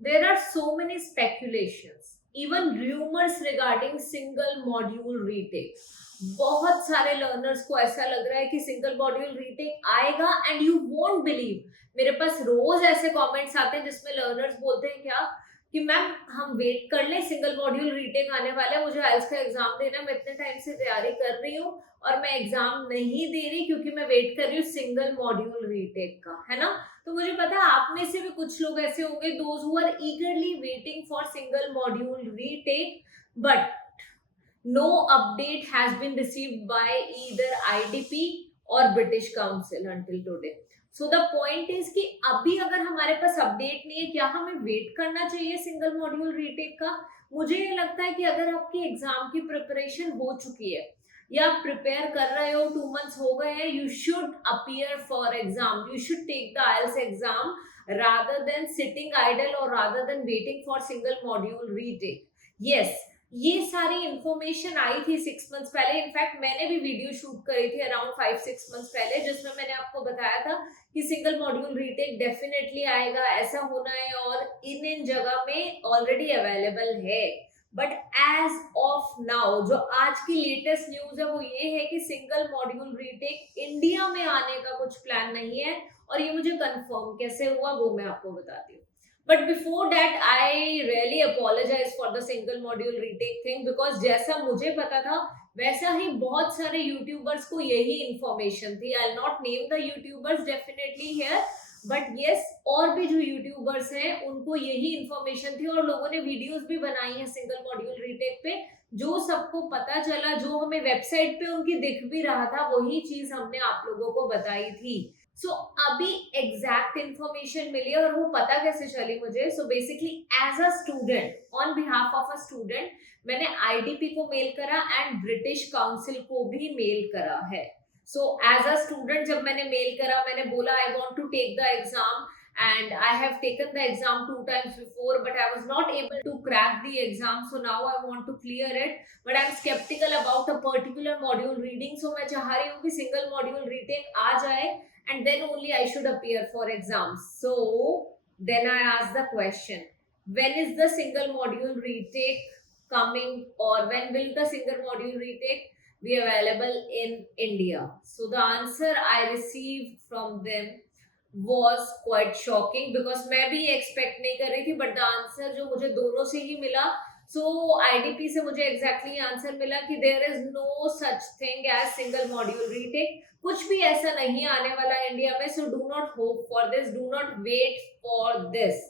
There are so many speculations, even rumors regarding single module retake. बहुत सारे learners को ऐसा लग रहा है कि सिंगल मॉड्यूल रीटेक आएगा एंड यू वोंट बिलीव, मेरे पास रोज ऐसे कमेंट्स आते हैं जिसमें लर्नर्स बोलते हैं क्या कि मैम हम वेट कर लें, सिंगल मॉड्यूल रीटेक आने वाला है, मुझे आइल्स का एग्जाम देना है, मैं इतने टाइम से तैयारी कर रही हूँ और मैं एग्जाम नहीं दे रही क्योंकि मैं वेट कर रही हूँ सिंगल मॉड्यूल रीटेक का, है ना। तो मुझे पता है आप में से भी कुछ लोग ऐसे होंगे, those who are eagerly waiting for single module retake, but no update has been received by either IDP or British Council until today. So the point is कि अभी अगर हमारे पास अपडेट नहीं है, क्या हमें वेट करना चाहिए सिंगल मॉड्यूल रीटेक का? मुझे ये लगता है कि अगर आपकी एग्जाम की प्रिपरेशन हो चुकी है या आप प्रिपेयर कर रहे हो, 2 मंथ्स हो गए हैं, you should appear for exam, you should take the IELTS exam rather than sitting idle or rather than waiting for single module retake. Yes, ये सारी इंफॉर्मेशन आई थी 6 मंथ्स पहले, इनफैक्ट मैंने भी वीडियो शूट करी थी अराउंड 5-6 मंथ्स पहले, जिसमें मैंने आपको बताया था कि सिंगल मॉड्यूल रीटेक डेफिनेटली आएगा, ऐसा होना है और इन जगह में ऑलरेडी अवेलेबल है। बट एज ऑफ नाउ जो आज की लेटेस्ट न्यूज है वो ये है कि सिंगल मॉड्यूल रीटेक इंडिया में आने का कुछ प्लान नहीं है, और ये मुझे कंफर्म कैसे हुआ वो मैं आपको बताती हूँ। But before that, I really apologize for the single module retake thing, because जैसा मुझे पता था वैसा ही बहुत सारे यूट्यूबर्स को यही इंफॉर्मेशन थी। I'll not name the YouTubers definitely here, but yes, और भी जो यूट्यूबर्स हैं उनको यही इंफॉर्मेशन थी और लोगों ने वीडियोस भी बनाई है सिंगल मॉड्यूल रीटेक पे। जो सबको पता चला, जो हमें वेबसाइट पे उनकी दिख भी रहा था, वही चीज हमने आप लोगों को बताई थी। सो अभी एग्जैक्ट इंफॉर्मेशन मिली और वो पता कैसे चली मुझे? So basically as a student, on behalf of a student, मैंने आईडीपी को मेल करा एंड ब्रिटिश काउंसिल को भी मेल करा है। सो एज अ स्टूडेंट जब मैंने मेल करा, मैंने बोला I want to take the exam and I have taken the exam 2 times before, but I was not able to crack the exam, so now I want to clear it, but I'm skeptical about a particular module reading, so मैं चाह रही हूँ कि single module retake आ जाए and then only I should appear for exams. So then I asked the question, when is the single module retake coming, or when will the single module retake be available in India? So the answer I received from them was quite shocking, because मैं भी expect नहीं कर रही थी, but the answer जो मुझे दोनों से ही मिला, सो आईडीपी से मुझे एग्जैक्टली आंसर मिला कि there is no such thing as single module retake, कुछ भी ऐसा नहीं आने वाला इंडिया में, so do not hope for this, do not wait for this.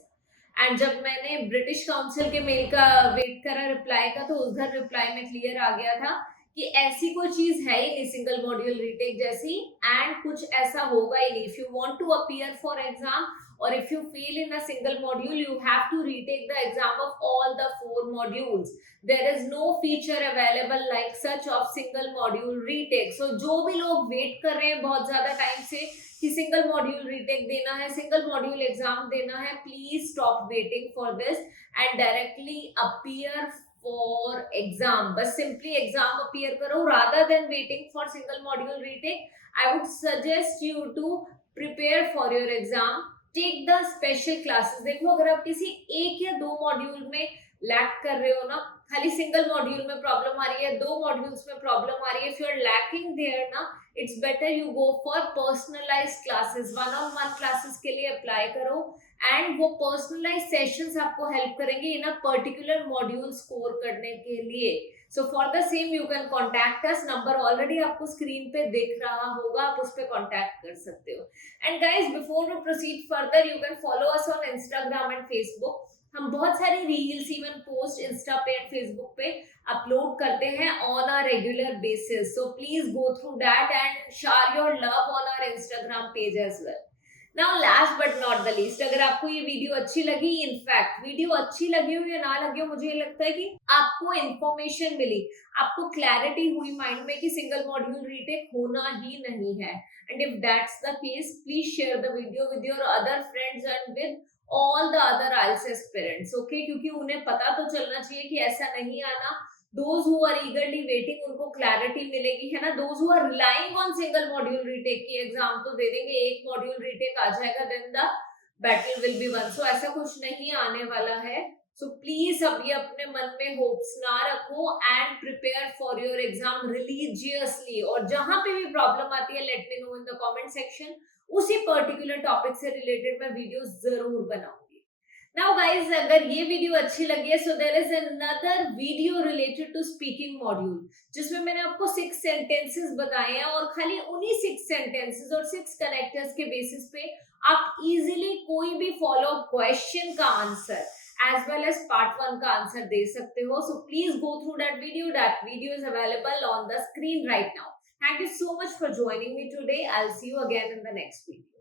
And जब मैंने ब्रिटिश काउंसिल के मेल का वेट करा रिप्लाई का, तो उधर रिप्लाई में क्लियर आ गया था कि ऐसी कोई चीज है ही नहीं सिंगल मॉड्यूल रीटेक जैसी, एंड कुछ ऐसा होगा ही नहीं। If you want to appear for exam और if you fail in a single module, you have to retake the exam of all the 4 modules. There is no feature available like such of single module retake. So जो भी लोग wait कर रहे हैं बहुत ज्यादा time से कि सिंगल मॉड्यूल रीटेक देना है, सिंगल मॉड्यूल एग्जाम देना है, please stop waiting for this and directly appear for exam. बस सिंपली एग्जाम अपीयर करो rather than waiting for single module retake. I would suggest you to prepare for your exam, take the special classes. देखो अगर आप किसी 1 या 2 module में lack कर रहे हो ना, खाली सिंगल मॉड्यूल में प्रॉब्लम आ रही है, 2 मॉड्यूल्स में प्रॉब्लम आ रही है, if you are lacking there ना, it's better you go for personalised classes, 1-on-1 classes के लिए अप्लाई करो, एंड वो पर्सनलाइज सेशंस आपको हेल्प करेंगे इन अ पर्टिकुलर मॉड्यूल स्कोर करने के लिए। So for the same you can contact us, number already आपको स्क्रीन पे दिख रहा होगा, आप उस पर कॉन्टैक्ट कर सकते हो। And guys before we proceed further, you can follow us on Instagram and Facebook. हम बहुत सारी रील्स, इवन पोस्ट इंस्टा पे एंड फेसबुक पे अपलोड करते हैं on a regular basis, so please go through that and share your love on our Instagram page as well. Now last but not the least, अगर आपको ये video अच्छी लगी, in fact video अच्छी लगी हो या ना लगी हो, मुझे ये लगता है कि आपको इंफॉर्मेशन मिली, आपको क्लैरिटी हुई माइंड में कि सिंगल मॉड्यूल रीटेक होना ही नहीं है, and if that's the case, please share the video with your other friends and with all the other IELTS aspirants, okay, क्योंकि उन्हें पता तो चलना चाहिए कि ऐसा नहीं आना। Those who are eagerly waiting, उनको क्लैरिटी मिलेगी, है ना। Those who are relying on single module retake की एग्जाम तो दे देंगे, 1 मॉड्यूल retake आ जाएगा, then the battle will be won. So ऐसा कुछ नहीं आने वाला है। सो प्लीज अभी अपने मन में होप्स ना रखो and prepare for your exam religiously. और जहां पे भी प्रॉब्लम आती है let me know in the comment section. उसी पर्टिकुलर टॉपिक से रिलेटेड मैं वीडियो जरूर बनाऊंगी। नाउ गाइस, अगर ये वीडियो अच्छी लगी है so there is another video related to speaking module, जिसमें मैंने आपको 6 सेंटेंसेस बताए हैं और खाली उन्हीं 6 सेंटेंसेस और 6 कनेक्टर्स के बेसिस पे आप इजीली कोई भी फॉलो क्वेश्चन का answer as well as part 1 का आंसर दे सकते हो। So please go through that video. That video is available on the screen right now. Thank you so much for joining me today. I'll see you again in the next video.